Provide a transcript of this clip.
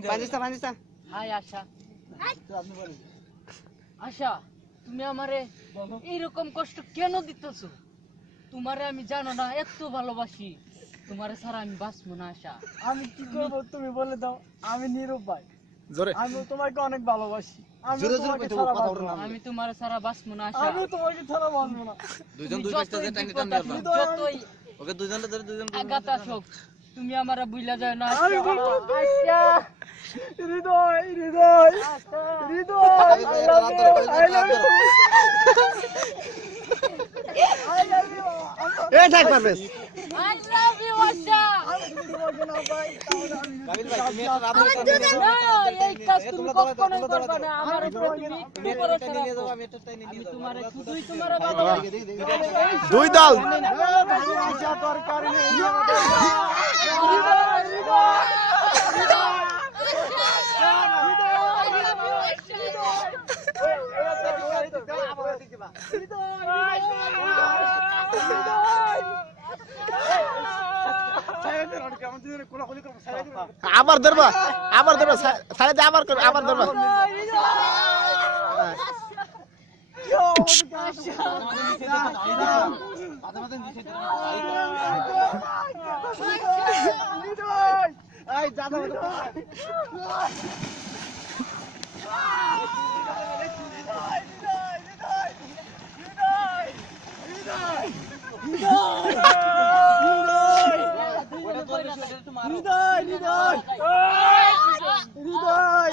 পাঞ্জিস্তা high আশা আশা তুমি আমারে এইরকম কষ্ট কেন দিতেছো তোমারে আমি জানো না এত ভালোবাসি তোমারে ছাড়া আমি বাঁচবো না আশা আমি কি করব তুমি বলে দাও আমি নিরুপায় জোরে আমি তোমাকে অনেক ভালোবাসি আমি তোমারে ছাড়া বাঁচবো না আশা আমি তোমাকে ছাড়া বাঁচবো না দুইজন দুই পাশে টানি টানি মারবা যতই ওকে দুইজনে ধরে দুইজন আঘাত আসুক তুমি আমারে বুইলা যায় না আমি আশা হৃদয় হৃদয় হৃদয় I love you এই থাক পারবেশ I love you আশা গাবিল ভাই তুমি একটা রাত না এই কাজ তুমি কখনোই করবে না আমার উপরে তুমি একটু ভরসা নিয়ে যাও রাখো আমি একটা টাইনি নিয়ে আমি যাও তোমারে শুধুই তোমারে ভালোবাসি দুই দল আশা দরকার নেই আবার ধরবা সাইড আবার কর আবার ধরবা হৃদয় হৃদয় হৃদয়